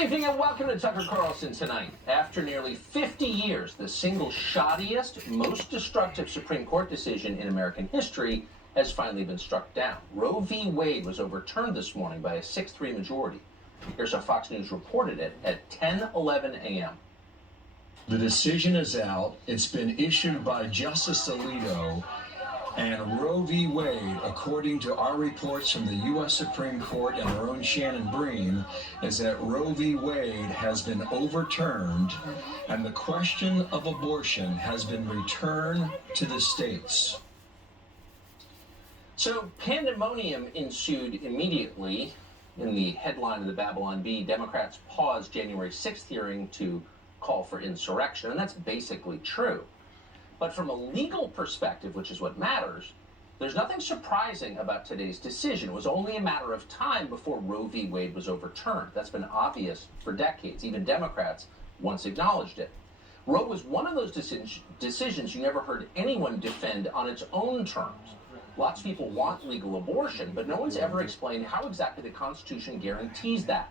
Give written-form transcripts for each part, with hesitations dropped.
Good evening and welcome to Tucker Carlson Tonight. After nearly 50 years, the single shoddiest, most destructive Supreme Court decision in American history has finally been struck down. Roe v. Wade was overturned this morning by a 6-3 majority. Here's how Fox News reported it at 10:11 a.m. The decision is out. It's been issued by Justice Alito. And Roe v. Wade, according to our reports from the U.S. Supreme Court and our own Shannon Bream, is that Roe v. Wade has been overturned and the question of abortion has been returned to the states. So pandemonium ensued immediately. In the headline of the Babylon Bee, Democrats paused January 6th hearing to call for insurrection, and that's basically true. But from a legal perspective, which is what matters, there's nothing surprising about today's decision. It was only a matter of time before Roe v. Wade was overturned. That's been obvious for decades. Even Democrats once acknowledged it. Roe was one of those decisions you never heard anyone defend on its own terms. Lots of people want legal abortion, but no one's ever explained how exactly the Constitution guarantees that.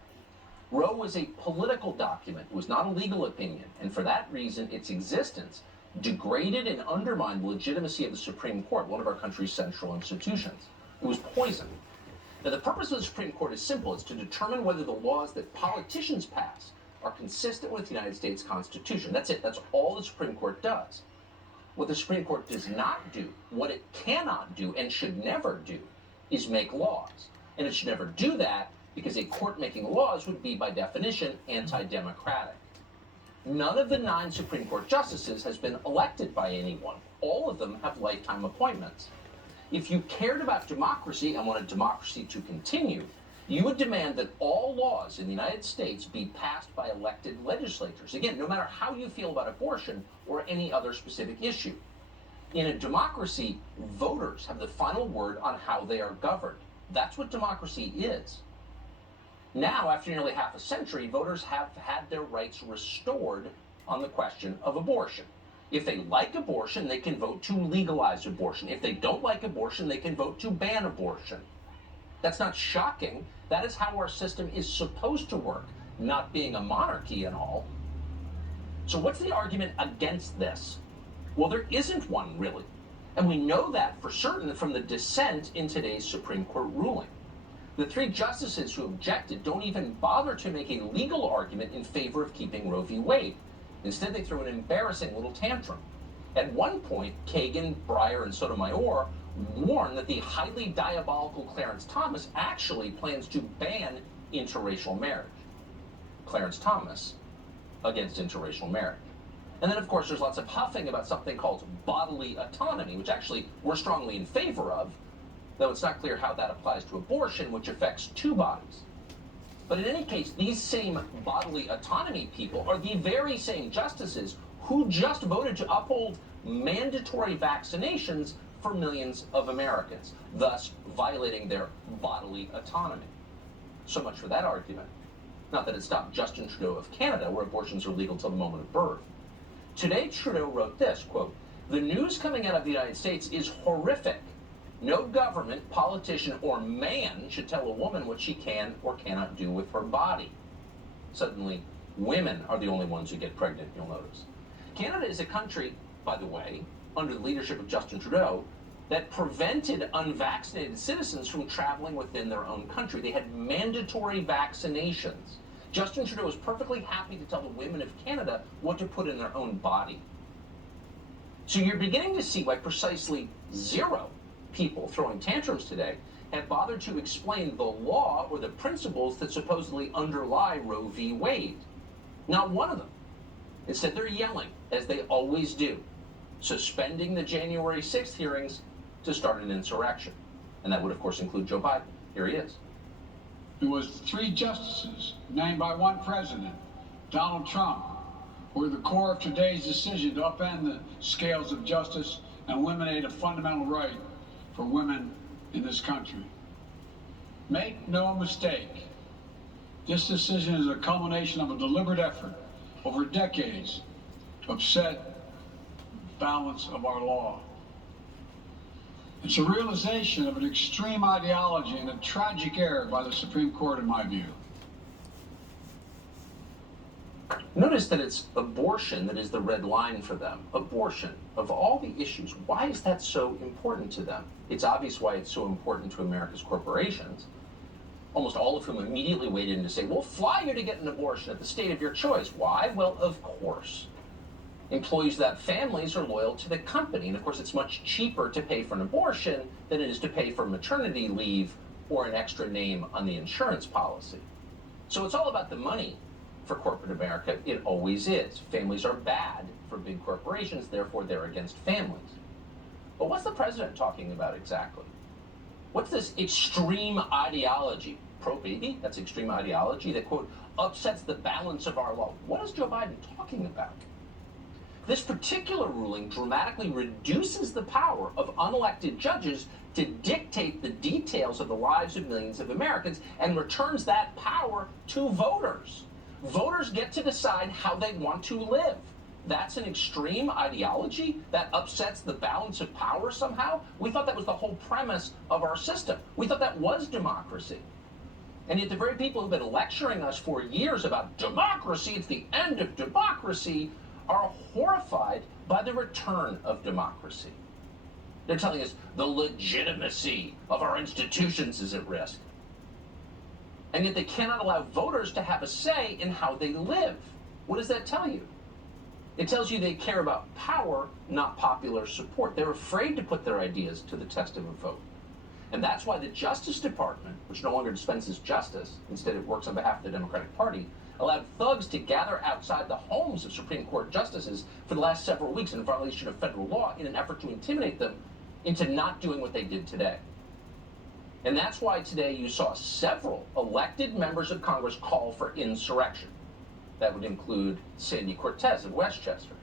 Roe was a political document. It was not a legal opinion, and for that reason, its existence degraded and undermined the legitimacy of the Supreme Court, one of our country's central institutions. It was poison. Now, the purpose of the Supreme Court is simple. It's to determine whether the laws that politicians pass are consistent with the United States Constitution. That's it. That's all the Supreme Court does. What the Supreme Court does not do, what it cannot do and should never do, is make laws. And it should never do that because a court making laws would be, by definition, anti-democratic. None of the 9 Supreme Court justices has been elected by anyone. All of them have lifetime appointments. If you cared about democracy and wanted democracy to continue, you would demand that all laws in the United States be passed by elected legislators. Again, no matter how you feel about abortion or any other specific issue. In a democracy, voters have the final word on how they are governed. That's what democracy is. Now, after nearly half a century, voters have had their rights restored on the question of abortion. If they like abortion, they can vote to legalize abortion. If they don't like abortion, they can vote to ban abortion. That's not shocking. That is how our system is supposed to work, not being a monarchy and all. So what's the argument against this? Well, there isn't one, really. And we know that for certain from the dissent in today's Supreme Court ruling. The 3 justices who objected don't even bother to make a legal argument in favor of keeping Roe v. Wade. Instead, they threw an embarrassing little tantrum. At one point, Kagan, Breyer, and Sotomayor warned that the highly diabolical Clarence Thomas actually plans to ban interracial marriage. Clarence Thomas against interracial marriage. And then, of course, there's lots of huffing about something called bodily autonomy, which actually we're strongly in favor of, though it's not clear how that applies to abortion, which affects 2 bodies. But in any case, these same bodily autonomy people are the very same justices who just voted to uphold mandatory vaccinations for millions of Americans, thus violating their bodily autonomy. So much for that argument. Not that it stopped Justin Trudeau of Canada, where abortions are legal till the moment of birth. Today, Trudeau wrote this, quote, "The news coming out of the United States is horrific. No government, politician, or man should tell a woman what she can or cannot do with her body." Suddenly, women are the only ones who get pregnant, you'll notice. Canada is a country, by the way, under the leadership of Justin Trudeau, that prevented unvaccinated citizens from traveling within their own country. They had mandatory vaccinations. Justin Trudeau is perfectly happy to tell the women of Canada what to put in their own body. So you're beginning to see why precisely 0 people throwing tantrums today have bothered to explain the law or the principles that supposedly underlie Roe v. Wade. Not one of them. Instead, they're yelling, as they always do, suspending the January 6th hearings to start an insurrection. And that would, of course, include Joe Biden. Here he is. It was 3 justices named by 1 president, Donald Trump, who are the core of today's decision to upend the scales of justice and eliminate a fundamental right for women in this country. Make no mistake, this decision is a culmination of a deliberate effort over decades to upset the balance of our law. It's a realization of an extreme ideology and a tragic error by the Supreme Court, in my view. Notice that it's abortion that is the red line for them. Abortion. Of all the issues, why is that so important to them? It's obvious why it's so important to America's corporations, almost all of whom immediately weighed in to say, we'll fly you to get an abortion at the state of your choice. Why? Well, of course. Employees of that families are loyal to the company. And of course, it's much cheaper to pay for an abortion than it is to pay for maternity leave or an extra name on the insurance policy. So it's all about the money for corporate America. It always is. Families are bad for big corporations, therefore they're against families. But what's the president talking about exactly? What's this extreme ideology? Pro-baby? That's extreme ideology that, quote, upsets the balance of our law. What is Joe Biden talking about? This particular ruling dramatically reduces the power of unelected judges to dictate the details of the lives of millions of Americans and returns that power to voters. Voters get to decide how they want to live. That's an extreme ideology that upsets the balance of power somehow. We thought that was the whole premise of our system. We thought that was democracy. And yet the very people who've been lecturing us for years about democracy, it's the end of democracy, are horrified by the return of democracy. They're telling us the legitimacy of our institutions is at risk. And yet they cannot allow voters to have a say in how they live. What does that tell you? It tells you they care about power, not popular support. They're afraid to put their ideas to the test of a vote. And that's why the Justice Department, which no longer dispenses justice, instead it works on behalf of the Democratic Party, allowed thugs to gather outside the homes of Supreme Court justices for the last several weeks in violation of federal law in an effort to intimidate them into not doing what they did today. And that's why today you saw several elected members of Congress call for insurrection. That would include Sandy Cortez of Westchester.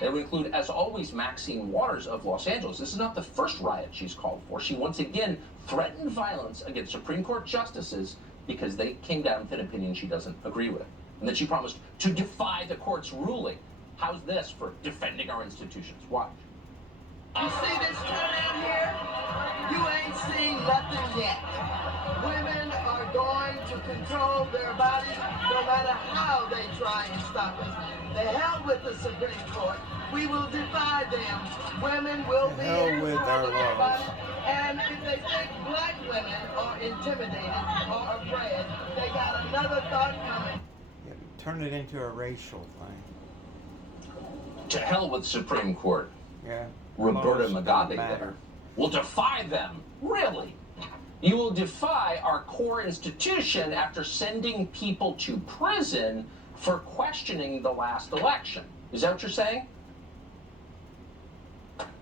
That would include, as always, Maxine Waters of Los Angeles. This is not the first riot she's called for. She once again threatened violence against Supreme Court justices because they came down with an opinion she doesn't agree with. And then she promised to defy the court's ruling. How's this for defending our institutions? Watch. You see this turnout here? You ain't seen nothing yet. Women are going to control their bodies no matter how they try and stop us. The hell with the Supreme Court. We will defy them. Women will be in control of their bodies. And if they think black women are intimidated or afraid, they got another thought coming. Yeah, turn it into a racial thing. To hell with Supreme Court. Yeah. Roberta Mugabe there. Will defy them. Really? You will defy our core institution after sending people to prison for questioning the last election. Is that what you're saying?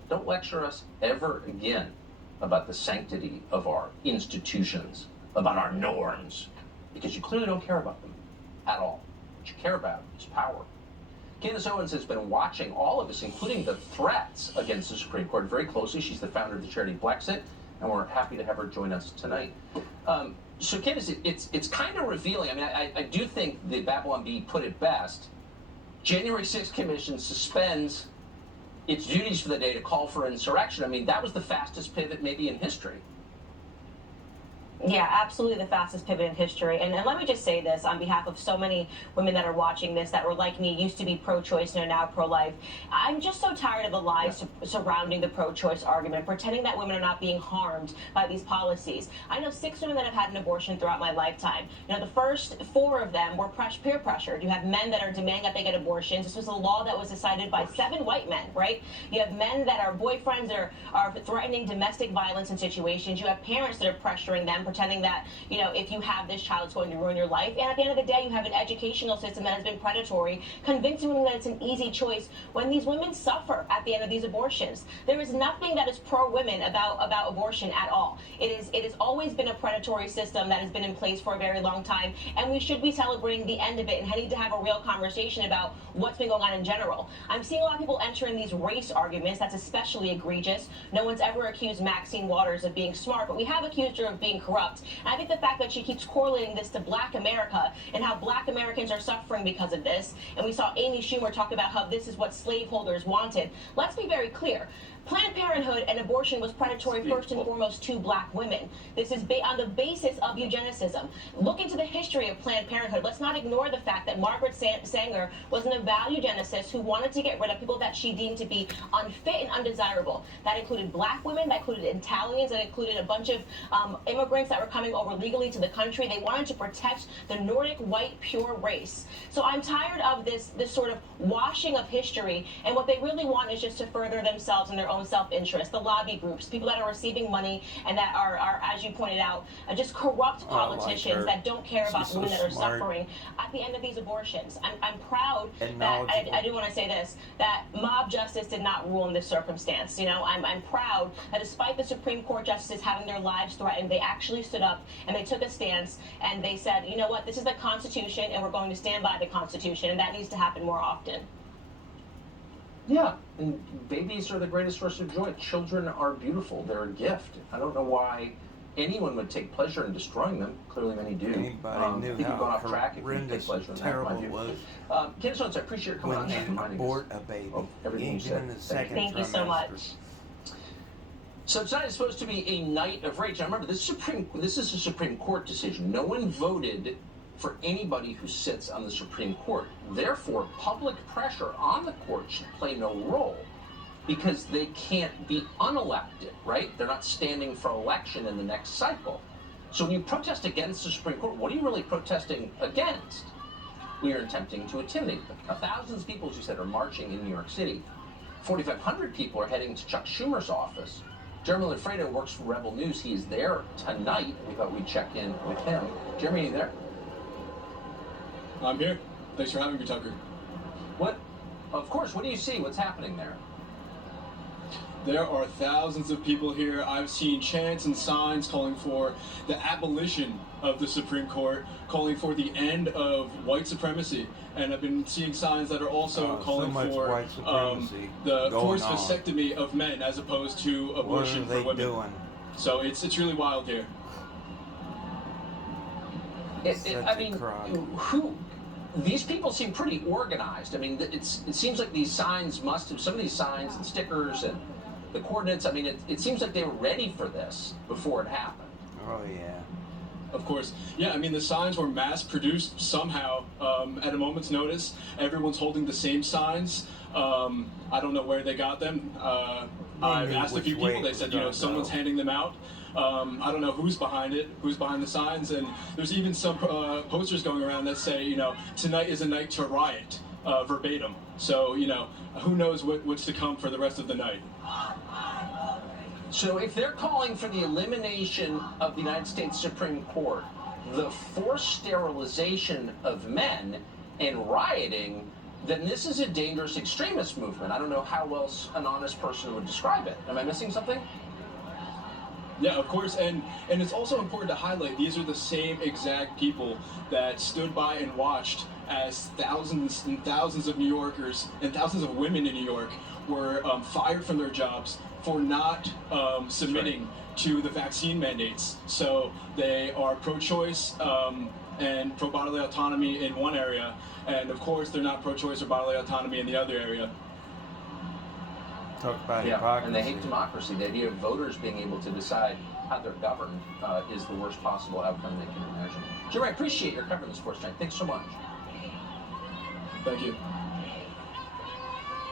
Don't lecture us ever again about the sanctity of our institutions, about our norms, because you clearly don't care about them at all. What you care about is power. Candace Owens has been watching all of this, including the threats against the Supreme Court, very closely. She's the founder of the charity Blexit, and we're happy to have her join us tonight. So Candace, it's kind of revealing. I mean, I do think the Babylon Bee put it best. January 6th Commission suspends its duties for the day to call for insurrection. I mean, that was the fastest pivot maybe in history. Yeah, absolutely the fastest pivot in history. And let me just say this on behalf of so many women that are watching this that were like me, used to be pro-choice and are now pro-life. I'm just so tired of the lies surrounding the pro-choice argument, pretending that women are not being harmed by these policies. I know 6 women that have had an abortion throughout my lifetime. You know, the first 4 of them were peer pressured. You have men that are demanding that they get abortions. This was a law that was decided by 7 white men, right? You have men that are boyfriends that are threatening domestic violence in situations. You have parents that are pressuring them, pretending that, you know, if you have this child, it's going to ruin your life. And at the end of the day, you have an educational system that has been predatory, convincing women that it's an easy choice when these women suffer at the end of these abortions. There is nothing that is pro-women about abortion at all. It has always been a predatory system that has been in place for a very long time, and we should be celebrating the end of it and need to have a real conversation about what's been going on in general. I'm seeing a lot of people entering these race arguments. That's especially egregious. No one's ever accused Maxine Waters of being smart, but we have accused her of being corrupt. And I think the fact that she keeps correlating this to Black America and how Black Americans are suffering because of this, and we saw Amy Schumer talk about how this is what slaveholders wanted. Let's be very clear. Planned Parenthood and abortion was predatory first and foremost to black women. This is on the basis of eugenicism. Look into the history of Planned Parenthood. Let's not ignore the fact that Margaret Sanger was an avowed eugenicist who wanted to get rid of people that she deemed to be unfit and undesirable. That included black women, that included Italians, that included a bunch of immigrants that were coming over legally to the country. They wanted to protect the Nordic white pure race. So I'm tired of this sort of washing of history, and what they really want is just to further themselves and their own self-interest. The lobby groups, people that are receiving money and that are as you pointed out, just corrupt politicians that don't care about the women that are suffering at the end of these abortions. I'm proud that, I do want to say this, that mob justice did not rule in this circumstance. You know, I'm proud that despite the Supreme Court justices having their lives threatened, they actually stood up and they took a stance and they said, you know what, this is the Constitution and we're going to stand by the Constitution, and that needs to happen more often. Yeah, and babies are the greatest source of joy. Children are beautiful. They're a gift. I don't know why anyone would take pleasure in destroying them. Clearly many do. Anybody knew I think you've gone off how track if you take pleasure in that, terrible mind it you. was Candace Owens, I appreciate your coming when on and they reminding abort us a baby. of everything you Even said. in the second Thank you so trimester. much. So tonight is supposed to be a night of rage. Now remember, this is a Supreme Court decision. No one voted for anybody who sits on the Supreme Court. Therefore, public pressure on the court should play no role because they can't be unelected, right? They're not standing for election in the next cycle. So when you protest against the Supreme Court, what are you really protesting against? We are attempting to intimidate them. Now, thousands of people, as you said, are marching in New York City. 4,500 people are heading to Chuck Schumer's office. Jeremy Lafredo works for Rebel News. He is there tonight. We thought we'd check in with him. Jeremy, are you there? I'm here. Thanks for having me, Tucker. What? Of course. What do you see? What's happening there? There are thousands of people here. I've seen chants and signs calling for the abolition of the Supreme Court, calling for the end of white supremacy. And I've been seeing signs that are also calling for the forced vasectomy of men as opposed to abortion for women. Doing? So it's really wild here. I mean, who? These people seem pretty organized. I mean, it seems like these signs must have, some of these signs and stickers and the coordinates, I mean, it seems like they were ready for this before it happened. Oh, yeah. Of course. Yeah, I mean, the signs were mass-produced somehow at a moment's notice. Everyone's holding the same signs. I don't know where they got them. I've asked a few people. They said, someone's handing them out. I don't know who's behind it, who's behind the signs. And there's even some posters going around that say, tonight is a night to riot, verbatim. So, who knows what's to come for the rest of the night. So if they're calling for the elimination of the United States Supreme Court, the forced sterilization of men, and rioting, then this is a dangerous extremist movement. I don't know how else an honest person would describe it. Am I missing something? Yeah, of course, and it's also important to highlight these are the same exact people that stood by and watched as thousands and thousands of New Yorkers and thousands of women in New York were fired from their jobs for not submitting to the vaccine mandates. So they are pro-choice and pro-bodily autonomy in one area, and of course they're not pro-choice or bodily autonomy in the other area. Talk about hypocrisy. And they hate democracy. The idea of voters being able to decide how they're governed is the worst possible outcome they can imagine. Jeremy, I appreciate your covering this for us tonight. Thanks so much. Thank you.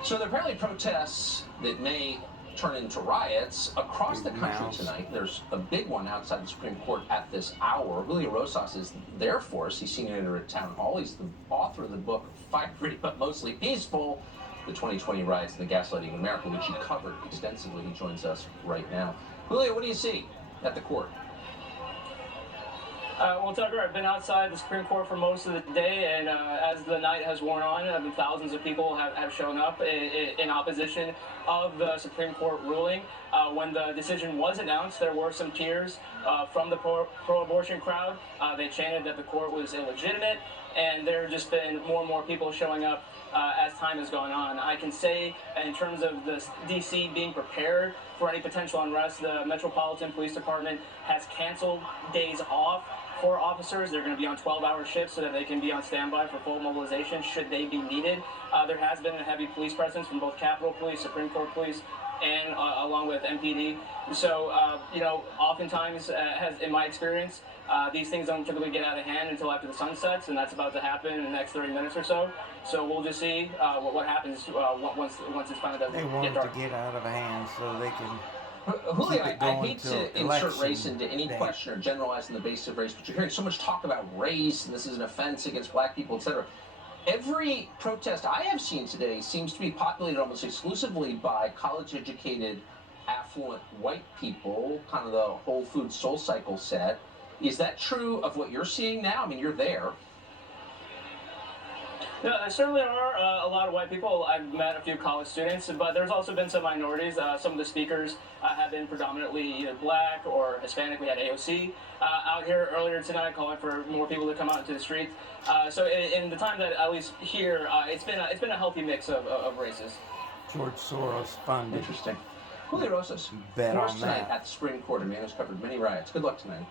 So there are apparently protests that may turn into riots across the country tonight. There's a big one outside the Supreme Court at this hour. Julio Rosas is there for us. He's senior editor at Town Hall. He's the author of the book, Fiery But Mostly Peaceful, the 2020 riots and the gaslighting of America, which he covered extensively. He joins us right now. Julio, what do you see at the court? Well, Tucker, I've been outside the Supreme Court for most of the day, and as the night has worn on, thousands of people have shown up in opposition of the Supreme Court ruling. When the decision was announced, there were some tears from the pro-abortion crowd. They chanted that the court was illegitimate, and there have just been more and more people showing up as time has gone on. I can say, in terms of the D.C. being prepared for any potential unrest, the Metropolitan Police Department has canceled days off for officers. They're going to be on 12-hour shifts so that they can be on standby for full mobilization should they be needed. There has been a heavy police presence from both Capitol Police, Supreme Court Police, and along with MPD. So, oftentimes, in my experience, these things don't typically get out of hand until after the sun sets, and that's about to happen in the next 30 minutes or so. So we'll just see what happens once it's finally does They want get it dark. to get out of hand so they can. Julio, Keep it I going hate till to insert election race into any day. question or generalize on the basis of race, but you're hearing so much talk about race, and this is an offense against black people, etc. Every protest I have seen today seems to be populated almost exclusively by college-educated, affluent white people, kind of the Whole Foods Soul Cycle set. Is that true of what you're seeing now? I mean, you're there. No, there certainly are a lot of white people. I've met a few college students, but there's also been some minorities. Some of the speakers have been predominantly either black or Hispanic. We had AOC out here earlier tonight calling for more people to come out into the streets. So in the time that at least here, it's been a healthy mix of races. George Soros funded. Interesting. Julio Rosas, Bet forced on tonight that. at the Supreme Court. A man who's covered many riots. Good luck tonight.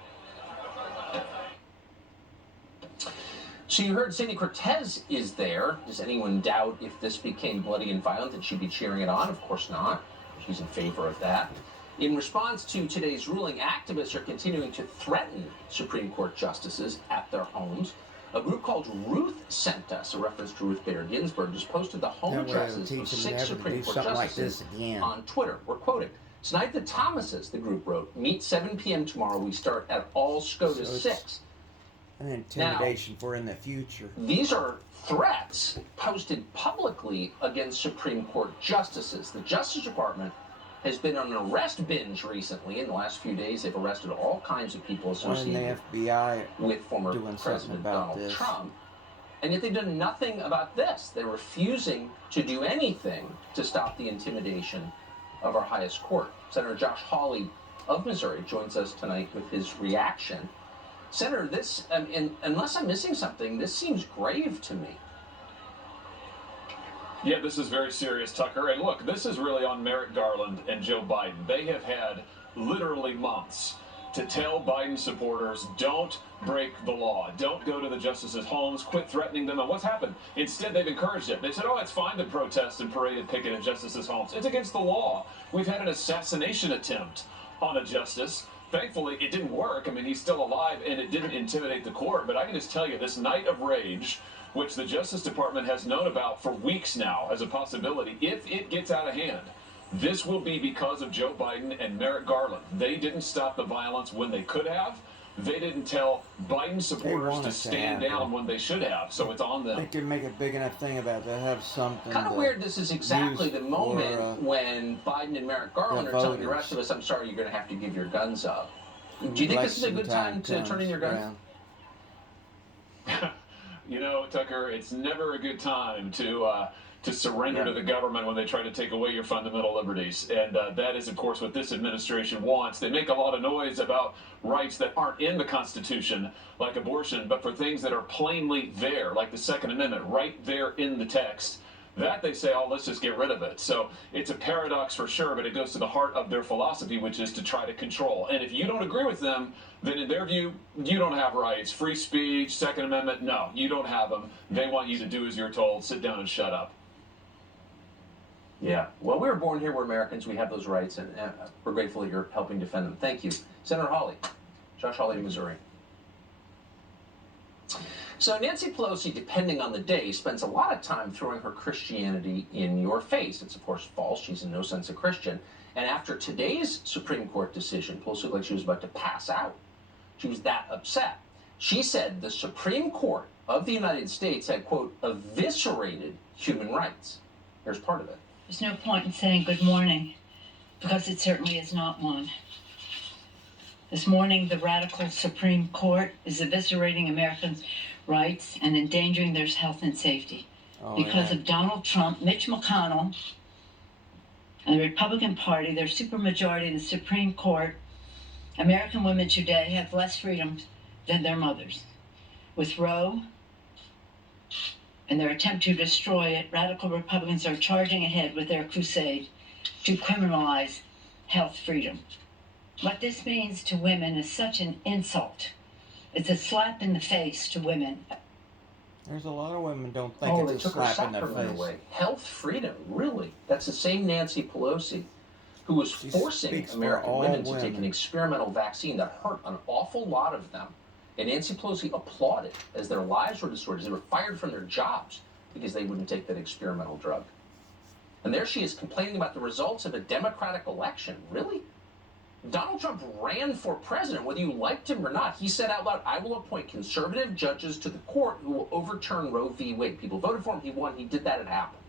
So you heard Sandy Cortez is there. Does anyone doubt if this became bloody and violent that she'd be cheering it on? Of course not. She's in favor of that. In response to today's ruling, activists are continuing to threaten Supreme Court justices at their homes. A group called Ruth Sent Us, a reference to Ruth Bader Ginsburg, just posted the home That way it'll addresses teach of them 6 never to Supreme do Court something like justices this again. on Twitter. We're quoting. Tonight, the Thomases, the group wrote, meet 7 p.m. tomorrow. We start at all SCOTUS So it's 6. An intimidation for in the future. These are threats posted publicly against Supreme Court justices. The Justice Department has been on an arrest binge recently. In the last few days, they've arrested all kinds of people Why isn't associated the FBI with former doing something President about Donald this? Trump. And yet they've done nothing about this. They're refusing to do anything to stop the intimidation of our highest court. Senator Josh Hawley of Missouri joins us tonight with his reaction. Senator, this, unless I'm missing something, this seems grave to me. Yeah, this is very serious, Tucker. And look, this is really on Merrick Garland and Joe Biden. They have had literally months to tell Biden supporters, don't break the law. Don't go to the justices' homes. Quit threatening them. And what's happened? Instead, they've encouraged it. They said, oh, it's fine to protest and parade and picket at justices' homes. It's against the law. We've had an assassination attempt on a justice. Thankfully, it didn't work. I mean, he's still alive, and it didn't intimidate the court. But I can just tell you, this night of rage, which the Justice Department has known about for weeks now as a possibility, if it gets out of hand, this will be because of Joe Biden and Merrick Garland. They didn't stop the violence when they could have. They didn't tell Biden supporters want to it to stand happen. down when they should have. So it's on They them. could make a big enough thing about that, have something. Kind of to weird this is exactly use the moment for, when Biden and Merrick Garland the are telling the voters. rest of us, I'm sorry, you're going to have to give your guns up. Do you think this is a good time to turn in your guns? You know, Tucker, it's never a good time to surrender to the government when they try to take away your fundamental liberties. And that is, of course, what this administration wants. They make a lot of noise about rights that aren't in the Constitution, like abortion, but for things that are plainly there, like the Second Amendment, right there in the text. That they say, oh, let's just get rid of it. So it's a paradox for sure, but it goes to the heart of their philosophy, which is to try to control. And if you don't agree with them, then in their view, you don't have rights. Free speech, Second Amendment, no, you don't have them. They want you to do as you're told, sit down and shut up. Yeah. Well, we were born here. We're Americans. We have those rights, and we're grateful that you're helping defend them. Thank you. Senator Hawley. Josh Hawley of Missouri. So Nancy Pelosi, depending on the day, spends a lot of time throwing her Christianity in your face. It's, of course, false. She's in no sense a Christian. And after today's Supreme Court decision, Pelosi looked like she was about to pass out. She was that upset. She said the Supreme Court of the United States had, quote, eviscerated human rights. Here's part of it. There's no point in saying good morning, because it certainly is not one. This morning, the radical Supreme Court is eviscerating Americans' rights and endangering their health and safety because of Donald Trump, Mitch McConnell, and the Republican Party, their supermajority in the Supreme Court. American women today have less freedom than their mothers. With Roe and their attempt to destroy it, radical Republicans are charging ahead with their crusade to criminalize health freedom. What this means to women is such an insult. It's a slap in the face to women. There's a lot of women don't think They it's a took her slap in the sacrament face. away. Health freedom, really? That's the same Nancy Pelosi who was She forcing speaks for American all women to take an women. experimental vaccine that hurt an awful lot of them. And Nancy Pelosi applauded as their lives were destroyed, as they were fired from their jobs because they wouldn't take that experimental drug. And there she is complaining about the results of a Democratic election. Really? Donald Trump ran for president, whether you liked him or not. He said out loud, I will appoint conservative judges to the court who will overturn Roe v. Wade. People voted for him, he won, he did that, it happened.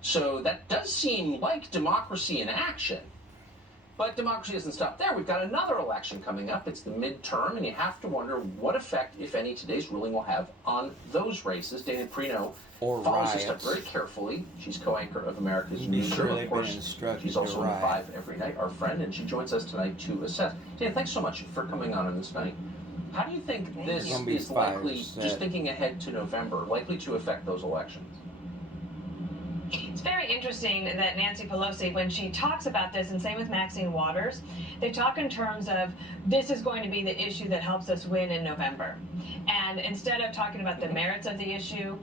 So that does seem like democracy in action. But democracy doesn't stop there. We've got another election coming up. It's the midterm, and you have to wonder what effect, if any, today's ruling will have on those races. Dana Perino Or follows this stuff riots. very carefully. She's co-anchor of America's Be Newsroom. sure Of they've been course, instructed she's to also on riot. 5 every night, our friend, and she joins us tonight to assess. Dana, thanks so much for coming on this night. How do you think this It's gonna be is likely, fired, just set. thinking ahead to November, likely to affect those elections? It's very interesting that Nancy Pelosi, when she talks about this, and same with Maxine Waters, they talk in terms of this is going to be the issue that helps us win in November. And instead of talking about the merits of the issue,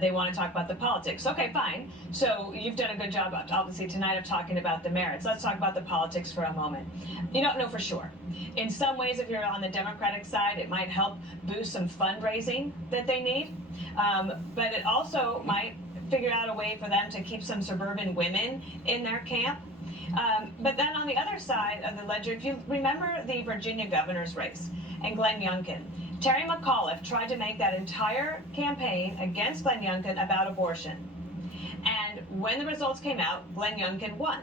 they want to talk about the politics. Okay, fine. So you've done a good job, obviously, tonight of talking about the merits. Let's talk about the politics for a moment. You don't know for sure. In some ways, if you're on the Democratic side, it might help boost some fundraising that they need. But it also might figure out a way for them to keep some suburban women in their camp. But then on the other side of the ledger, if you remember the Virginia governor's race and Glenn Youngkin, Terry McAuliffe tried to make that entire campaign against Glenn Youngkin about abortion. And when the results came out, Glenn Youngkin won.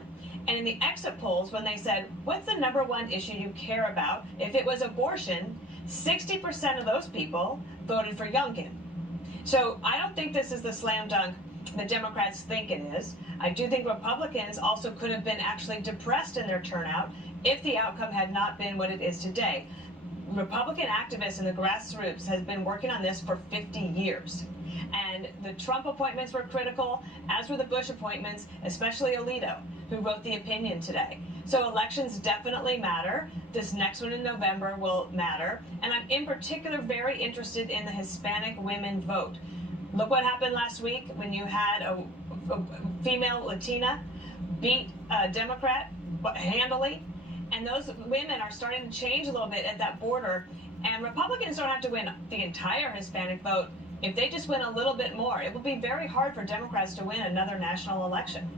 And in the exit polls, when they said, what's the number one issue you care about? If it was abortion, 60% of those people voted for Youngkin. So I don't think this is the slam dunk the Democrats think it is. I do think Republicans also could have been actually depressed in their turnout if the outcome had not been what it is today. Republican activists in the grassroots has been working on this for 50 years. And the Trump appointments were critical, as were the Bush appointments, especially Alito, who wrote the opinion today. So elections definitely matter. This next one in November will matter. And I'm in particular very interested in the Hispanic women vote. Look what happened last week when you had a female Latina beat a Democrat handily. And those women are starting to change a little bit at that border. And Republicans don't have to win the entire Hispanic vote. If they just win a little bit more, it will be very hard for Democrats to win another national election.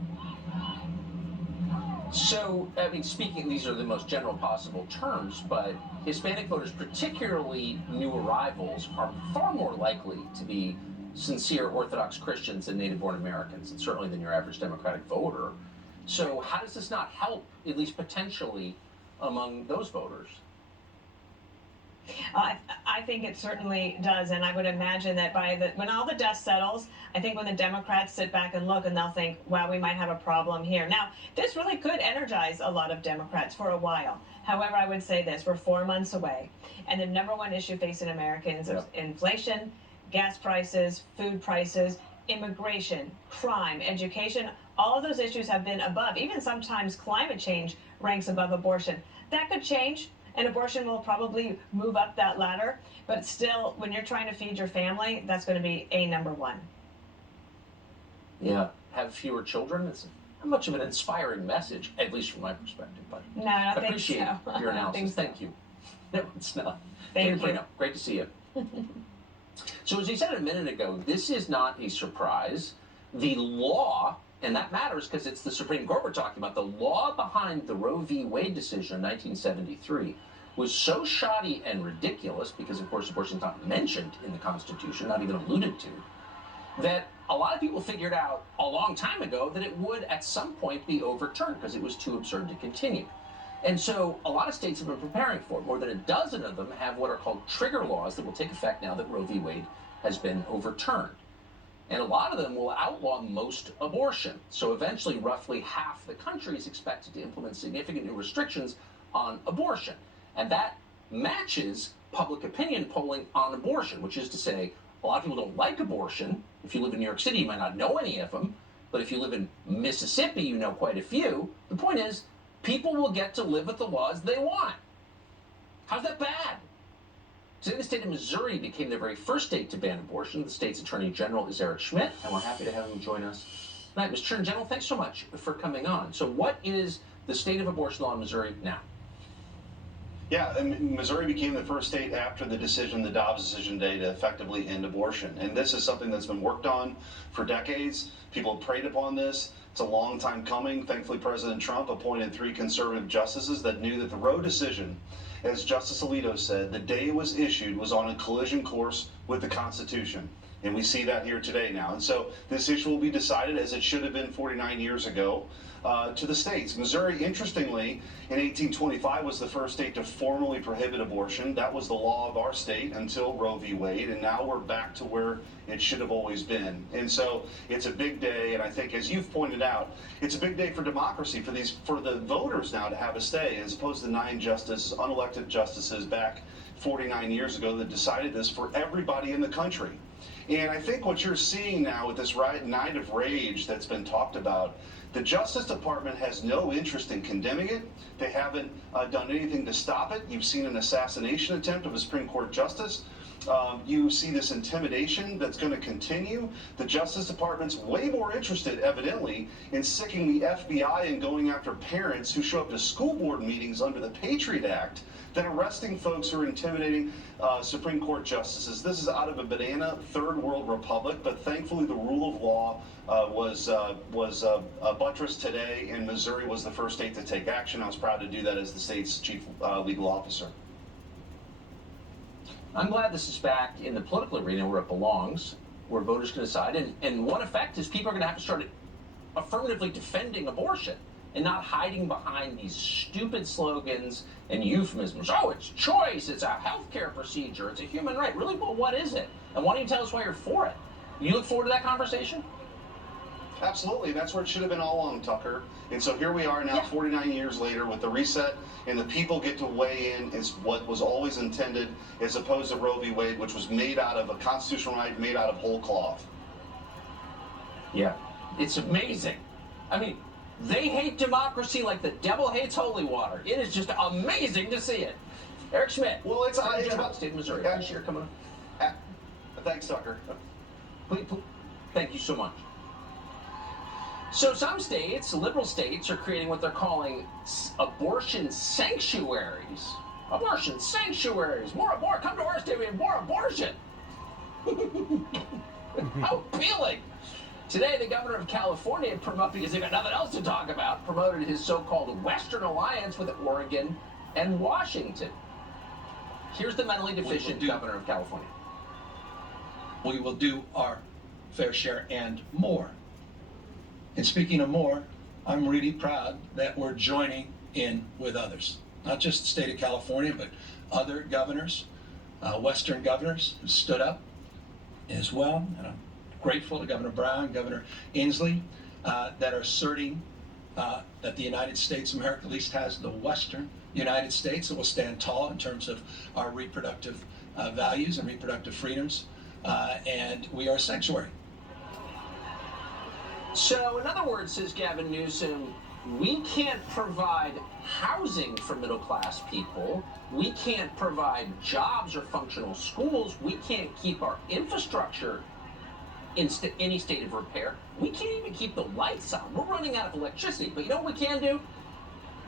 So, I mean, speaking, these are the most general possible terms, but Hispanic voters, particularly new arrivals, are far more likely to be sincere Orthodox Christians than native-born Americans, and certainly than your average Democratic voter. So how does this not help, at least potentially, among those voters? I think it certainly does, and I would imagine that when all the dust settles, I think when the Democrats sit back and look, and they'll think, wow, we might have a problem here. Now, this really could energize a lot of Democrats for a while. However, I would say this, we're 4 months away, and the number one issue facing Americans is inflation, gas prices, food prices, immigration, crime, education. All of those issues have been above. Even sometimes climate change ranks above abortion. That could change, and abortion will probably move up that ladder. But still, when you're trying to feed your family, that's going to be a number one. Yeah, have fewer children. It's not much of an inspiring message, at least from my perspective. But No, I don't I appreciate think so. your I don't analysis. think so. Thank you. No, it's not. Thank Dana you. Perino, great to see you. So as you said a minute ago, this is not a surprise. The law, and that matters because it's the Supreme Court we're talking about, the law behind the Roe v. Wade decision in 1973 was so shoddy and ridiculous, because of course abortion is not mentioned in the Constitution, not even alluded to, that a lot of people figured out a long time ago that it would at some point be overturned because it was too absurd to continue. And so a lot of states have been preparing for it. More than a dozen of them have what are called trigger laws that will take effect now that Roe v. Wade has been overturned. And a lot of them will outlaw most abortion. So eventually, roughly half the country is expected to implement significant new restrictions on abortion. And that matches public opinion polling on abortion, which is to say, a lot of people don't like abortion. If you live in New York City, you might not know any of them. But if you live in Mississippi, you know quite a few. The point is, people will get to live with the laws they want. How's that bad? Today, the state of Missouri became the very first state to ban abortion. The state's attorney general is Eric Schmidt, and we're happy to have him join us tonight. Mr. Attorney General, thanks so much for coming on. So what is the state of abortion law in Missouri now? Yeah, and Missouri became the first state after the decision, the Dobbs decision day, to effectively end abortion. And this is something that's been worked on for decades. People have preyed upon this. It's a long time coming. Thankfully, President Trump appointed 3 conservative justices that knew that the Roe decision, as Justice Alito said, the day it was issued was on a collision course with the Constitution. And we see that here today now. And so this issue will be decided, as it should have been 49 years ago, to the states. Missouri, interestingly, in 1825 was the first state to formally prohibit abortion. That was the law of our state until Roe v. Wade, and now we're back to where it should have always been. And so it's a big day, and I think, as you've pointed out, it's a big day for democracy, for the voters now to have a say, as opposed to 9 unelected justices back 49 years ago that decided this for everybody in the country. And I think what you're seeing now with this night of rage that's been talked about, the Justice Department has no interest in condemning it. They haven't done anything to stop it. You've seen an assassination attempt of a Supreme Court justice. You see this intimidation that's going to continue. The Justice Department's way more interested, evidently, in sicking the FBI and going after parents who show up to school board meetings under the Patriot Act than arresting folks who are intimidating Supreme Court justices. This is out of a banana third world republic, but thankfully the rule of law was buttressed today, and Missouri was the first state to take action. I was proud to do that as the state's chief legal officer. I'm glad this is back in the political arena where it belongs, where voters can decide. And one effect is people are going to have to start affirmatively defending abortion and not hiding behind these stupid slogans and euphemisms. Oh, it's choice, it's a healthcare procedure, it's a human right. Really, well, what is it? And why don't you tell us why you're for it? You look forward to that conversation? Absolutely, that's where it should have been all along, Tucker. And so here we are now, 49 years later, with the reset, and the people get to weigh in as what was always intended, as opposed to Roe v. Wade, which was made out of a constitutional right, made out of whole cloth. Yeah, it's amazing. I mean, they hate democracy like the devil hates holy water. It is just amazing to see it. Eric Schmidt. Well, it's about the state of Missouri. Appreciate your coming on. Thanks, Tucker. Please, thank you so much. So some states, liberal states, are creating what they're calling abortion sanctuaries. Abortion sanctuaries. More, come to our state, we have more abortion. How appealing. Today, the governor of California, because they've got nothing else to talk about, promoted his so-called Western alliance with Oregon and Washington. Here's the mentally deficient governor of California. We will do our fair share and more. And speaking of more, I'm really proud that we're joining in with others. Not just the state of California, but other governors, Western governors who stood up as well. And I'm grateful to Governor Brown, Governor Inslee, that are asserting that the United States of America at least has the Western United States that will stand tall in terms of our reproductive values and reproductive freedoms. And we are a sanctuary. So, in other words, says Gavin Newsom, we can't provide housing for middle-class people. We can't provide jobs or functional schools. We can't keep our infrastructure in any state of repair. We can't even keep the lights on. We're running out of electricity. But you know what we can do?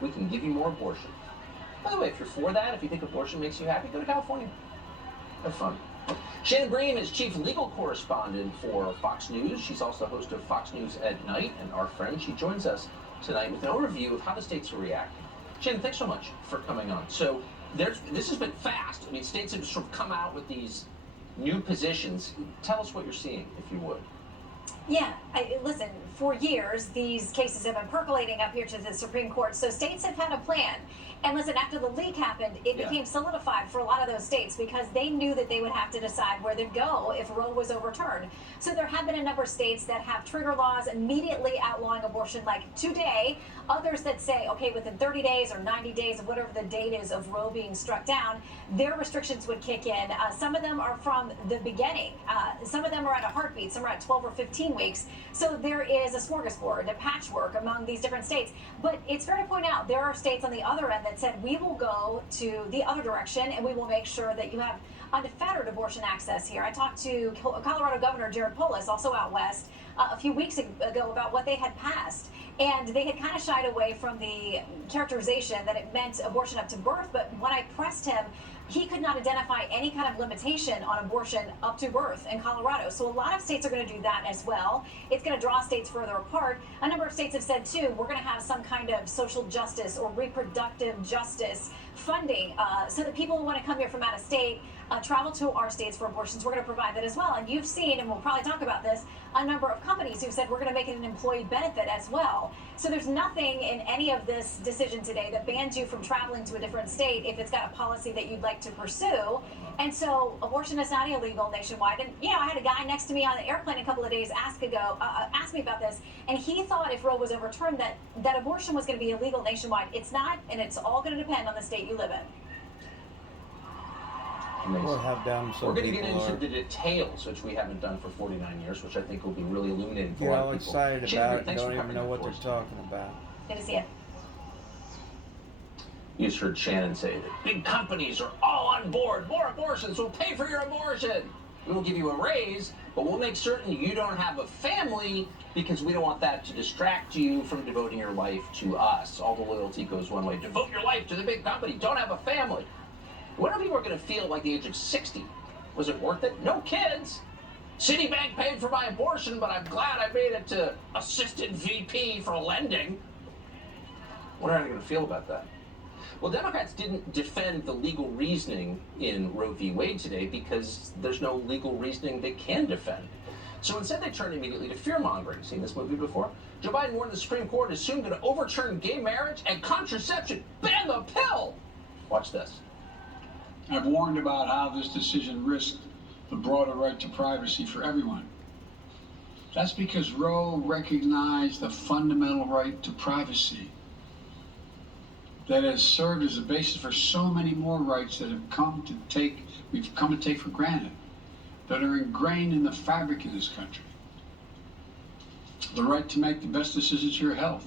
We can give you more abortion. By the way, if you're for that, if you think abortion makes you happy, go to California. Have fun. Shannon Bream is chief legal correspondent for Fox News. She's also the host of Fox News at Night, and our friend. She joins us tonight with an overview of how the states are reacting. Shannon, thanks so much for coming on. So this has been fast. I mean, states have sort of come out with these new positions. Tell us what you're seeing, if you would. Yeah, listen, for years, these cases have been percolating up here to the Supreme Court, so states have had a plan. And listen, after the leak happened, it became solidified for a lot of those states because they knew that they would have to decide where to go if Roe was overturned. So there have been a number of states that have trigger laws immediately outlawing abortion, like today. Others that say, okay, within 30 days or 90 days of whatever the date is of Roe being struck down, their restrictions would kick in. Some of them are from the beginning. Some of them are at a heartbeat. Some are at 12 or 15 weeks. So there is a smorgasbord, a patchwork among these different states. But it's fair to point out there are states on the other end that said we will go to the other direction and we will make sure that you have unfettered abortion access here. I talked to Colorado Governor Jared Polis, also out west, a few weeks ago about what they had passed. And they had kind of shied away from the characterization that it meant abortion up to birth. But when I pressed him, he could not identify any kind of limitation on abortion up to birth in Colorado. So a lot of states are going to do that as well. It's going to draw states further apart. A number of states have said, too, we're going to have some kind of social justice or reproductive justice funding so that people who want to come here from out of state travel to our states for abortions. We're going to provide that as well. And you've seen, and we'll probably talk about this, a number of companies who've said we're going to make it an employee benefit as well. So there's nothing in any of this decision today that bans you from traveling to a different state if it's got a policy that you'd like to pursue. And so abortion is not illegal nationwide. And, you know, I had a guy next to me on the airplane a couple of days ask me about this, and he thought if Roe was overturned that abortion was going to be illegal nationwide. It's not, and it's all going to depend on the state you live in. We'll have done some We're going to get people into are- the details, which we haven't done for 49 years, which I think will be really illuminating for Get a lot all of people. excited Shannon, about it and thanks for don't even covering know that what for they're us. talking about. Good to see you. You just heard Shannon say that big companies are all on board. More abortions, we'll pay for your abortion. We will give you a raise, but we'll make certain you don't have a family because we don't want that to distract you from devoting your life to us. All the loyalty goes one way. Devote your life to the big company. Don't have a family. When are people going to feel like the age of 60? Was it worth it? No kids. Citibank paid for my abortion, but I'm glad I made it to assistant VP for lending. What are they going to feel about that? Well, Democrats didn't defend the legal reasoning in Roe v. Wade today because there's no legal reasoning they can defend. So instead, they turned immediately to fear-mongering. Seen this movie before? Joe Biden warned the Supreme Court is soon going to overturn gay marriage and contraception. Ban the pill! Watch this. I've warned about how this decision risked the broader right to privacy for everyone. That's because Roe recognized the fundamental right to privacy that has served as a basis for so many more rights that we've come to take for granted, that are ingrained in the fabric of this country. The right to make the best decisions for your health.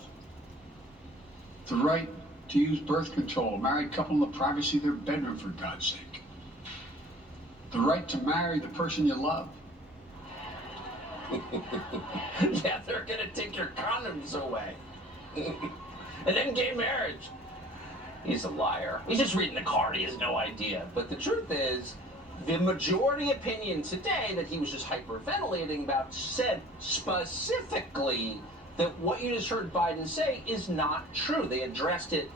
The right to use birth control, a married couple in the privacy of their bedroom, for God's sake. The right to marry the person you love. Yeah, they're going to take your condoms away. And then gay marriage. He's a liar. He's just reading the card. He has no idea. But the truth is, the majority opinion today that he was just hyperventilating about said specifically that what you just heard Biden say is not true. They addressed it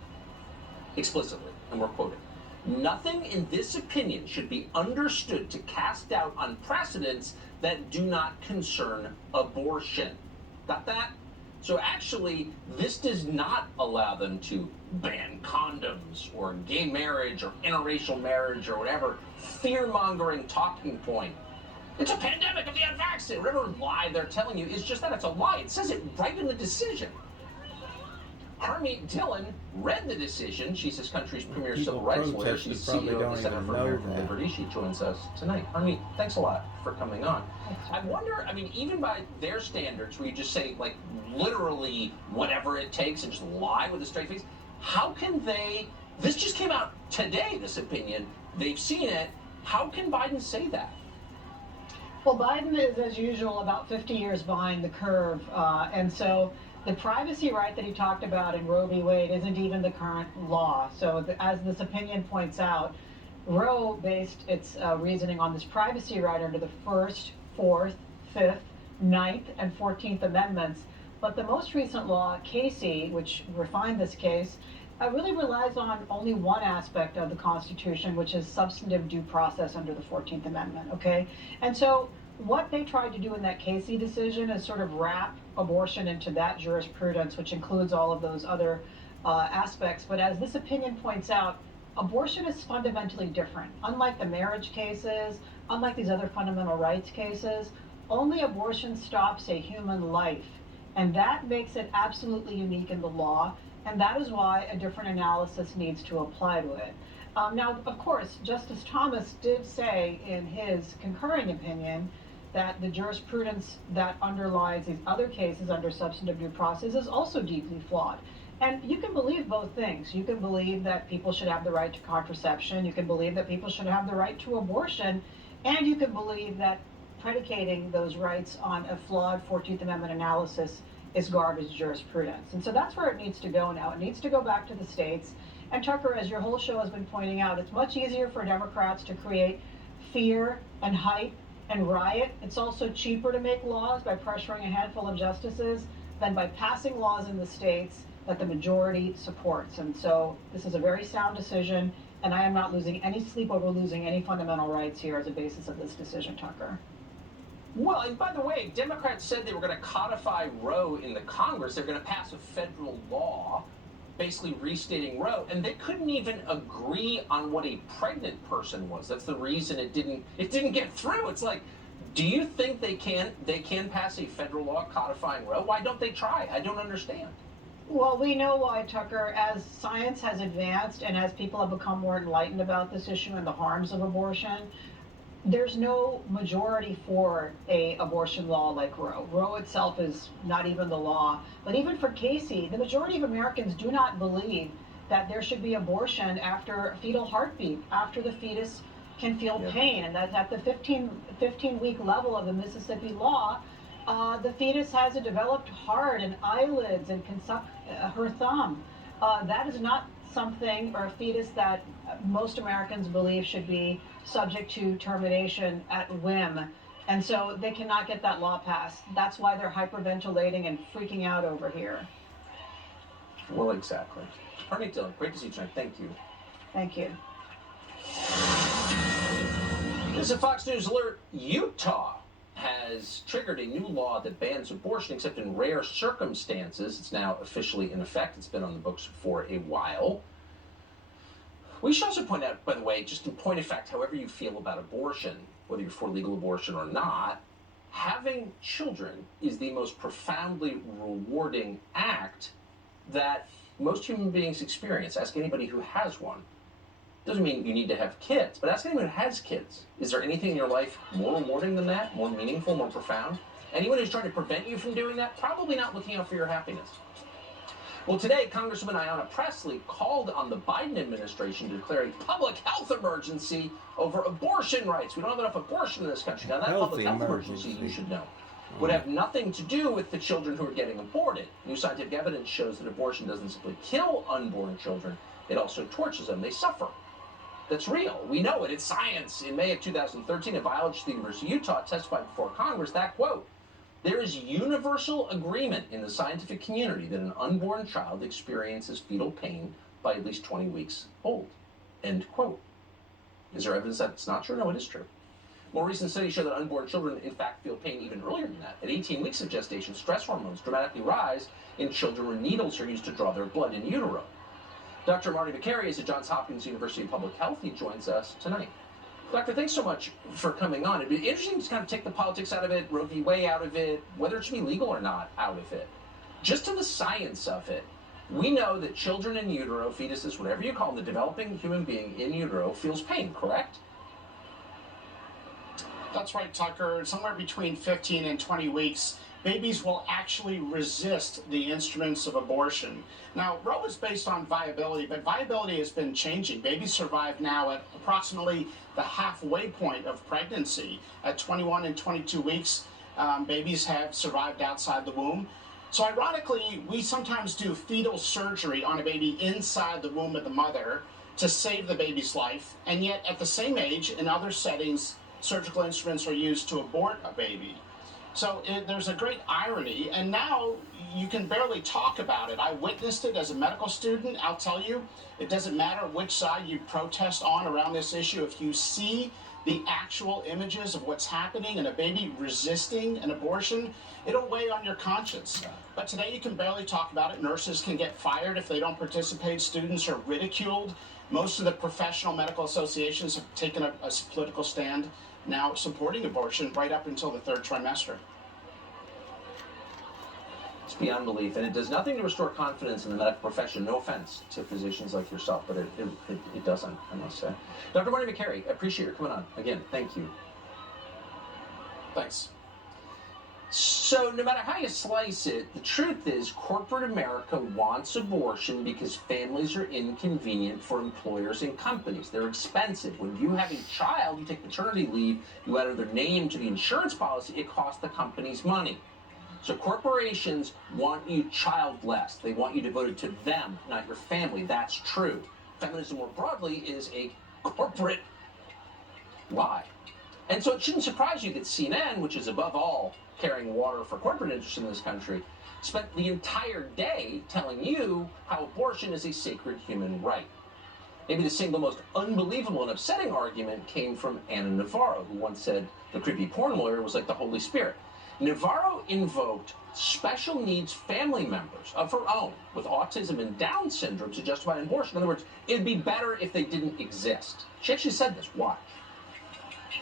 explicitly, and we're quoting. Nothing in this opinion should be understood to cast doubt on precedents that do not concern abortion. Got that? So actually, this does not allow them to ban condoms or gay marriage or interracial marriage or whatever fear-mongering talking point. It's a pandemic of the unvaccinated. Whatever lie they're telling you is just that. It's a lie. It says it right in the decision. Harmeet Dillon read the decision. She's this country's premier civil rights lawyer. She's CEO of the Center for American Liberty. She joins us tonight. Harmeet, thanks a lot for coming on. I wonder, I mean, even by their standards, where you just say, like, literally whatever it takes and just lie with a straight face, how can they, this just came out today, this opinion, they've seen it, how can Biden say that? Well, Biden is, as usual, about 50 years behind the curve, and so the privacy right that he talked about in Roe v. Wade isn't even the current law. So as this opinion points out, Roe based its reasoning on this privacy right under the 1st, 4th, 5th, 9th, and 14th Amendments. But the most recent law, Casey, which refined this case, really relies on only one aspect of the Constitution, which is substantive due process under the 14th Amendment, okay? And so what they tried to do in that Casey decision is sort of wrap abortion into that jurisprudence, which includes all of those other aspects. But as this opinion points out, abortion is fundamentally different. Unlike the marriage cases, unlike these other fundamental rights cases, only abortion stops a human life. And that makes it absolutely unique in the law. And that is why a different analysis needs to apply to it. Now, of course, Justice Thomas did say in his concurring opinion that the jurisprudence that underlies these other cases under substantive due process is also deeply flawed. And you can believe both things. You can believe that people should have the right to contraception. You can believe that people should have the right to abortion. And you can believe that predicating those rights on a flawed 14th Amendment analysis is garbage jurisprudence. And so that's where it needs to go now. It needs to go back to the states. And Tucker, as your whole show has been pointing out, it's much easier for Democrats to create fear and hype and riot. It's also cheaper to make laws by pressuring a handful of justices than by passing laws in the states that the majority supports. And so this is a very sound decision, and I am not losing any sleep over losing any fundamental rights here as a basis of this decision, Tucker. Well, and by the way, Democrats said they were going to codify Roe in the Congress. They're going to pass a federal law basically restating Roe, and they couldn't even agree on what a pregnant person was. That's the reason it didn't get through. It's like, do you think they can pass a federal law codifying Roe? Why don't they try? I don't understand. Well, we know why, Tucker. As science has advanced and as people have become more enlightened about this issue and the harms of abortion, there's no majority for a abortion law like Roe. Roe itself is not even the law. But even for Casey, the majority of Americans do not believe that there should be abortion after a fetal heartbeat, after the fetus can feel pain. And that at the 15-week level of the Mississippi law, the fetus has a developed heart and eyelids and can suck her thumb. That is not something, or a fetus that most Americans believe should be subject to termination at whim. And so they cannot get that law passed. That's why they're hyperventilating and freaking out over here. Well, exactly. Attorney Dillon, great to see you tonight. Thank you. Thank you. This is a Fox News alert. Utah has triggered a new law that bans abortion except in rare circumstances. It's now officially in effect. It's been on the books for a while. We should also point out, by the way, just in point of fact, however you feel about abortion, whether you're for legal abortion or not, having children is the most profoundly rewarding act that most human beings experience. Ask anybody who has one. Doesn't mean you need to have kids, but ask anyone who has kids. Is there anything in your life more rewarding than that, more meaningful, more profound? Anyone who's trying to prevent you from doing that, probably not looking out for your happiness. Well, today, Congresswoman Ayanna Pressley called on the Biden administration to declare a public health emergency over abortion rights. We don't have enough abortion in this country. Now, that public health emergency, you should know, would have nothing to do with the children who are getting aborted. New scientific evidence shows that abortion doesn't simply kill unborn children, it also tortures them. They suffer. That's real. We know it. It's science. In May of 2013, a biologist at the University of Utah testified before Congress that, quote, there is universal agreement in the scientific community that an unborn child experiences fetal pain by at least 20 weeks old, end quote. Is there evidence that it's not true? No, it is true. More recent studies show that unborn children, in fact, feel pain even earlier than that. At 18 weeks of gestation, stress hormones dramatically rise in children where needles are used to draw their blood in utero. Dr. Marty Makary is at Johns Hopkins University of Public Health. He joins us tonight. Doctor, thanks so much for coming on. It'd be interesting to kind of take the politics out of it, Roe v. Wade out of it, whether it should be legal or not out of it. Just to the science of it, we know that children in utero, fetuses, whatever you call them, the developing human being in utero feels pain, correct? That's right, Tucker. Somewhere between 15 and 20 weeks, babies will actually resist the instruments of abortion. Now, Roe is based on viability, but viability has been changing. Babies survive now at approximately the halfway point of pregnancy. At 21 and 22 weeks, babies have survived outside the womb. So ironically, we sometimes do fetal surgery on a baby inside the womb of the mother to save the baby's life, and yet at the same age, in other settings, surgical instruments are used to abort a baby. So there's a great irony, and now you can barely talk about it. I witnessed it as a medical student. I'll tell you, it doesn't matter which side you protest on around this issue. If you see the actual images of what's happening in a baby resisting an abortion, it'll weigh on your conscience. But today you can barely talk about it. Nurses can get fired if they don't participate. Students are ridiculed. Most of the professional medical associations have taken a political stand now supporting abortion right up until the third trimester. It's beyond belief, and it does nothing to restore confidence in the medical profession. No offense to physicians like yourself, but it doesn't, I must say. Dr. Marty Makary, I appreciate your coming on. Again, thank you. Thanks. So no matter how you slice it, the truth is corporate America wants abortion because families are inconvenient for employers and companies. They're expensive. When you have a child, you take paternity leave, you add their name to the insurance policy, it costs the companies money. So corporations want you childless. They want you devoted to them, not your family. That's true. Feminism more broadly is a corporate lie. And so it shouldn't surprise you that CNN, which is above all carrying water for corporate interests in this country, spent the entire day telling you how abortion is a sacred human right. Maybe the single most unbelievable and upsetting argument came from Ana Navarro, who once said the creepy porn lawyer was like the Holy Spirit. Navarro invoked special needs family members of her own with autism and Down syndrome to justify abortion. In other words, it'd be better if they didn't exist. She actually said this. Watch.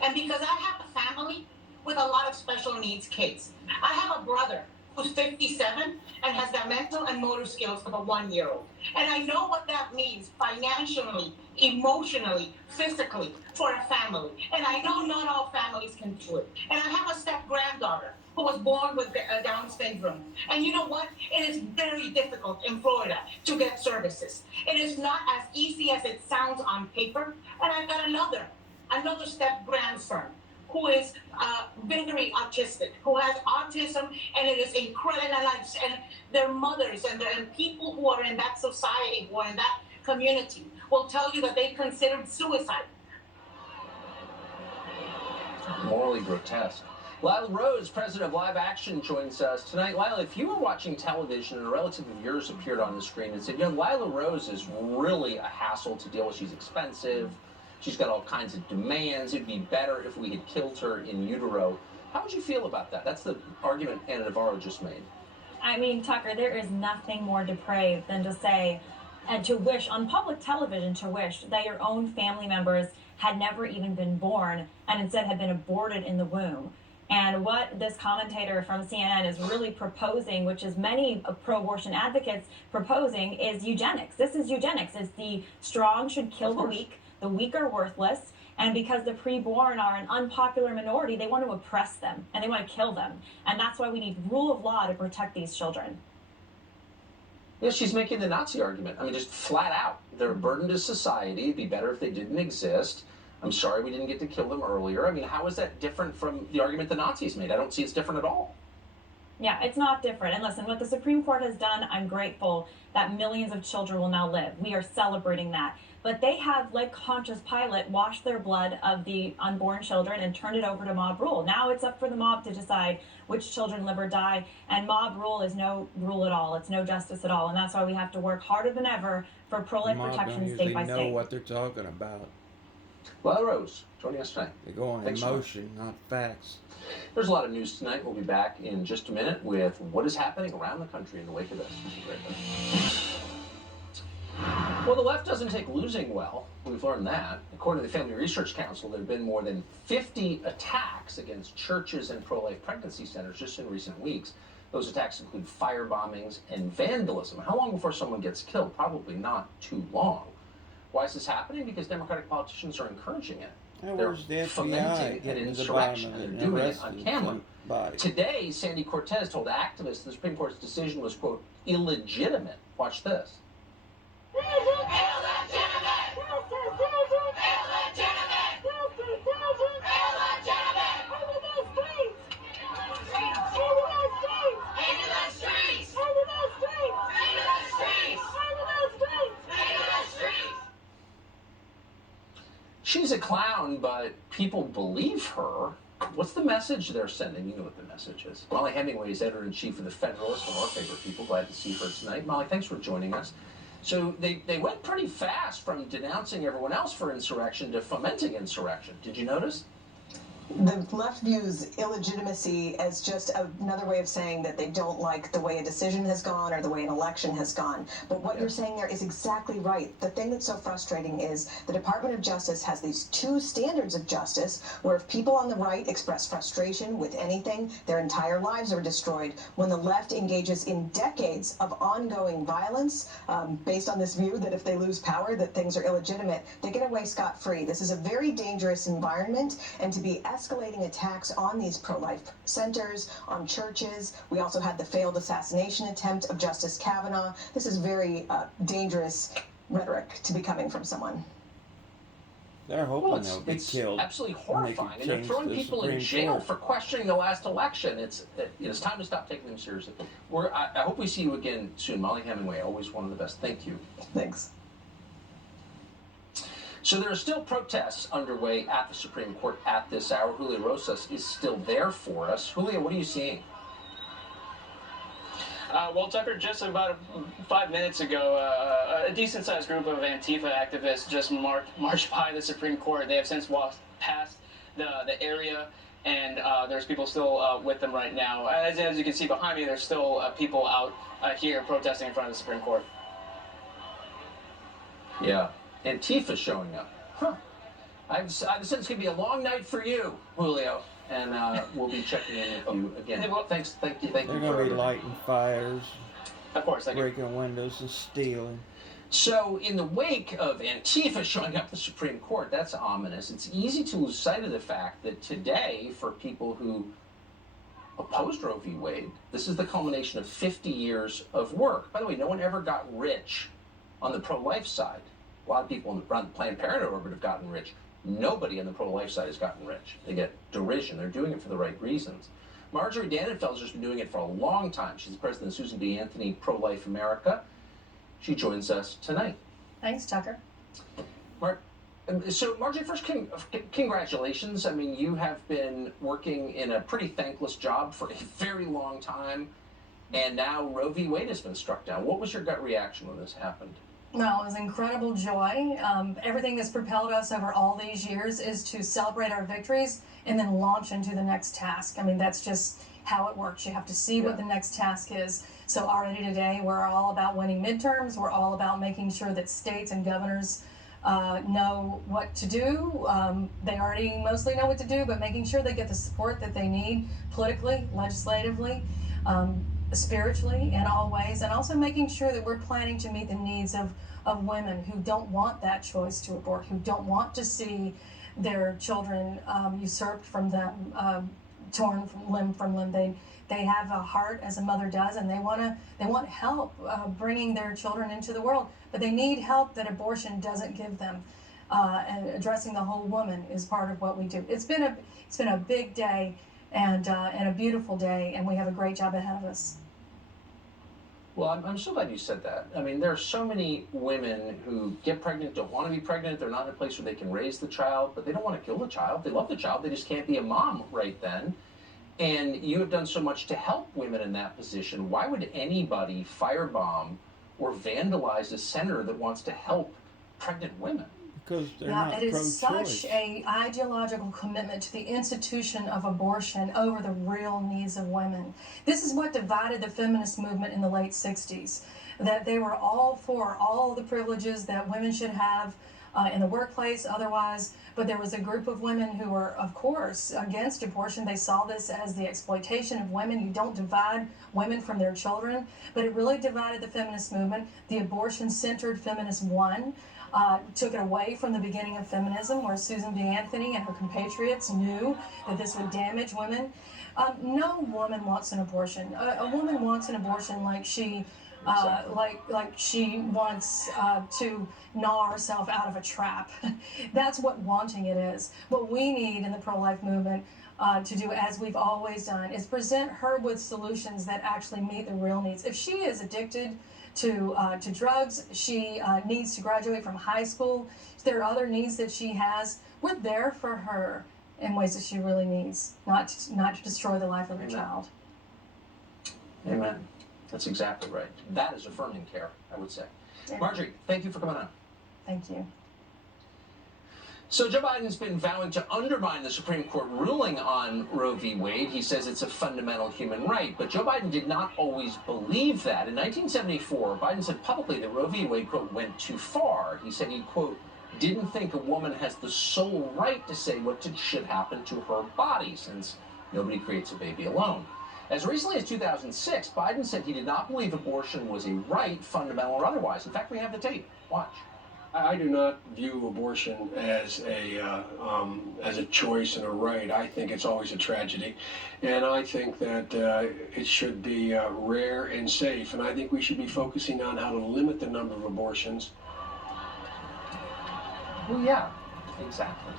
And because I have a family with a lot of special needs kids, I have a brother who's 57 and has the mental and motor skills of a 1-year-old. And I know what that means financially, emotionally, physically for a family. And I know not all families can do it. And I have a step-granddaughter who was born with Down syndrome. And you know what? It is very difficult in Florida to get services. It is not as easy as it sounds on paper. And I've got another step-grandson who is very autistic, who has autism, and it is incredible. And their mothers and people who are in that society, who are in that community, will tell you that they considered suicide. Morally grotesque. Lila Rose, president of Live Action, joins us tonight. Lila, if you were watching television and a relative of yours appeared on the screen and said, you know, Lila Rose is really a hassle to deal with. She's expensive. She's got all kinds of demands. It'd be better if we had killed her in utero. How would you feel about that? That's the argument Ana Navarro just made. I mean, Tucker, there is nothing more depraved than to say and to wish on public television to wish that your own family members had never even been born and instead had been aborted in the womb. And what this commentator from CNN is really proposing, which is many pro-abortion advocates proposing, is eugenics. This is eugenics. It's the strong should kill the weak are worthless, and because the preborn are an unpopular minority, they want to oppress them, and they want to kill them. And that's why we need rule of law to protect these children. Yeah, she's making the Nazi argument. I mean, just flat out. They're a burden to society. It'd be better if they didn't exist. I'm sorry we didn't get to kill them earlier. I mean, how is that different from the argument the Nazis made? I don't see it's different at all. Yeah, it's not different. And listen, what the Supreme Court has done, I'm grateful that millions of children will now live. We are celebrating that. But they have, like Pontius Pilate, washed their blood of the unborn children and turned it over to mob rule. Now it's up for the mob to decide which children live or die. And mob rule is no rule at all. It's no justice at all. And that's why we have to work harder than ever for pro-life protection state by know state. what they're talking about. Lila Rose, joining us tonight. They go on emotion, not facts. There's a lot of news tonight. We'll be back in just a minute with what is happening around the country in the wake of this. Well, the left doesn't take losing well. We've learned that. According to the Family Research Council, there have been more than 50 attacks against churches and pro-life pregnancy centers just in recent weeks. Those attacks include fire bombings and vandalism. How long before someone gets killed? Probably not too long. Why is this happening? Because Democratic politicians are encouraging it. They're fomenting an insurrection, and they're doing it on camera. Today, Sandy Cortez told activists the Supreme Court's decision was, quote, illegitimate. Watch this. She's a clown, but people believe her. What's the message they're sending? You know what the message is. Molly Hemingway is editor-in-chief of The Federalist, one of our favorite people. Glad to see her tonight. Molly, thanks for joining us. So they went pretty fast from denouncing everyone else for insurrection to fomenting insurrection. Did you notice? The left views illegitimacy as just another way of saying that they don't like the way a decision has gone or the way an election has gone. But what you're saying there is exactly right. The thing that's so frustrating is the Department of Justice has these two standards of justice where if people on the right express frustration with anything, their entire lives are destroyed. When the left engages in decades of ongoing violence, based on this view that if they lose power, that things are illegitimate, they get away scot-free. This is a very dangerous environment, and to be escalating attacks on these pro-life centers, on churches. We also had the failed assassination attempt of Justice Kavanaugh. This is very dangerous rhetoric to be coming from someone. They're hoping they'll get it's killed. absolutely and they can horrifying, and they're change throwing the people in Supreme jail Court. for questioning the last election. It's time to stop taking them seriously. I hope we see you again soon. Molly Hemingway, always one of the best. Thank you. Thanks. So there are still protests underway at the Supreme Court at this hour. Julia Rosas is still there for us. Julia, what are you seeing? Well, Tucker, just about 5 minutes ago, a decent-sized group of Antifa activists just marched by the Supreme Court. They have since walked past the area, and there's people still with them right now. As you can see behind me, there's still people out here protesting in front of the Supreme Court. Yeah, Antifa showing up. Huh. I've said it's going to be a long night for you, Julio. And we'll be checking in with you again. Thanks, thank you. They're going to be lighting fires, of course, breaking windows and stealing. So, in the wake of Antifa showing up at the Supreme Court, that's ominous. It's easy to lose sight of the fact that today, for people who opposed Roe v. Wade, this is the culmination of 50 years of work. By the way, no one ever got rich on the pro-life side. A lot of people around the Planned Parenthood orbit have gotten rich. Nobody on the pro-life side has gotten rich. They get derision. They're doing it for the right reasons. Marjorie Dannenfelser's been doing it for a long time. She's the president of Susan B. Anthony Pro-Life America. She joins us tonight. Thanks, Tucker. So, Marjorie, first, congratulations. I mean, you have been working in a pretty thankless job for a very long time, and now Roe v. Wade has been struck down. What was your gut reaction when this happened? Well, it was incredible joy. Everything that's propelled us over all these years is to celebrate our victories and then launch into the next task. I mean, that's just how it works. You have to see what the next task is. So already today, we're all about winning midterms. We're all about making sure that states and governors know what to do. They already mostly know what to do, but making sure they get the support that they need politically, legislatively, spiritually, in all ways, and also making sure that we're planning to meet the needs of women who don't want that choice to abort, who don't want to see their children usurped from them, torn from limb. They have a heart, as a mother does, and they want help bringing their children into the world, but they need help that abortion doesn't give them. And addressing the whole woman is part of what we do. It's been a big day and a beautiful day, and we have a great job ahead of us. Well, I'm so glad you said that. I mean, there are so many women who get pregnant, don't want to be pregnant, they're not in a place where they can raise the child, but they don't want to kill the child. They love the child, they just can't be a mom right then. And you have done so much to help women in that position. Why would anybody firebomb or vandalize a center that wants to help pregnant women? Because they're not pro-choice. It is such an ideological commitment to the institution of abortion over the real needs of women. This is what divided the feminist movement in the late 60s, that they were all for all the privileges that women should have in the workplace, otherwise, but there was a group of women who were, of course, against abortion. They saw this as the exploitation of women. You don't divide women from their children, but it really divided the feminist movement. The abortion-centered feminist won. Took it away from the beginning of feminism, where Susan B. Anthony and her compatriots knew that this would damage women. No woman wants an abortion. A woman wants an abortion like she, like she wants to gnaw herself out of a trap. That's what wanting it is. What we need in the pro-life movement to do, as we've always done, is present her with solutions that actually meet the real needs. If she is addicted to drugs, she needs to graduate from high school, if there are other needs that she has, we're there for her in ways that she really needs, not to destroy the life of her child. Amen. That's exactly right. That is affirming care, I would say. Amen. Marjorie, thank you for coming on. Thank you. So Joe Biden's been vowing to undermine the Supreme Court ruling on Roe v. Wade. He says it's a fundamental human right, but Joe Biden did not always believe that. In 1974, Biden said publicly that Roe v. Wade, quote, went too far. He said he, quote, didn't think a woman has the sole right to say what should happen to her body, since nobody creates a baby alone. As recently as 2006, Biden said he did not believe abortion was a right, fundamental or otherwise. In fact, we have the tape. Watch. I do not view abortion as a choice and a right. I think it's always a tragedy, and I think that it should be rare and safe. And I think we should be focusing on how to limit the number of abortions. Well, yeah, exactly.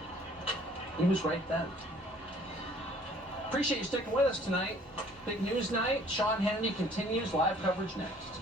He was right then. Appreciate you sticking with us tonight. Big news night. Sean Hannity continues live coverage next.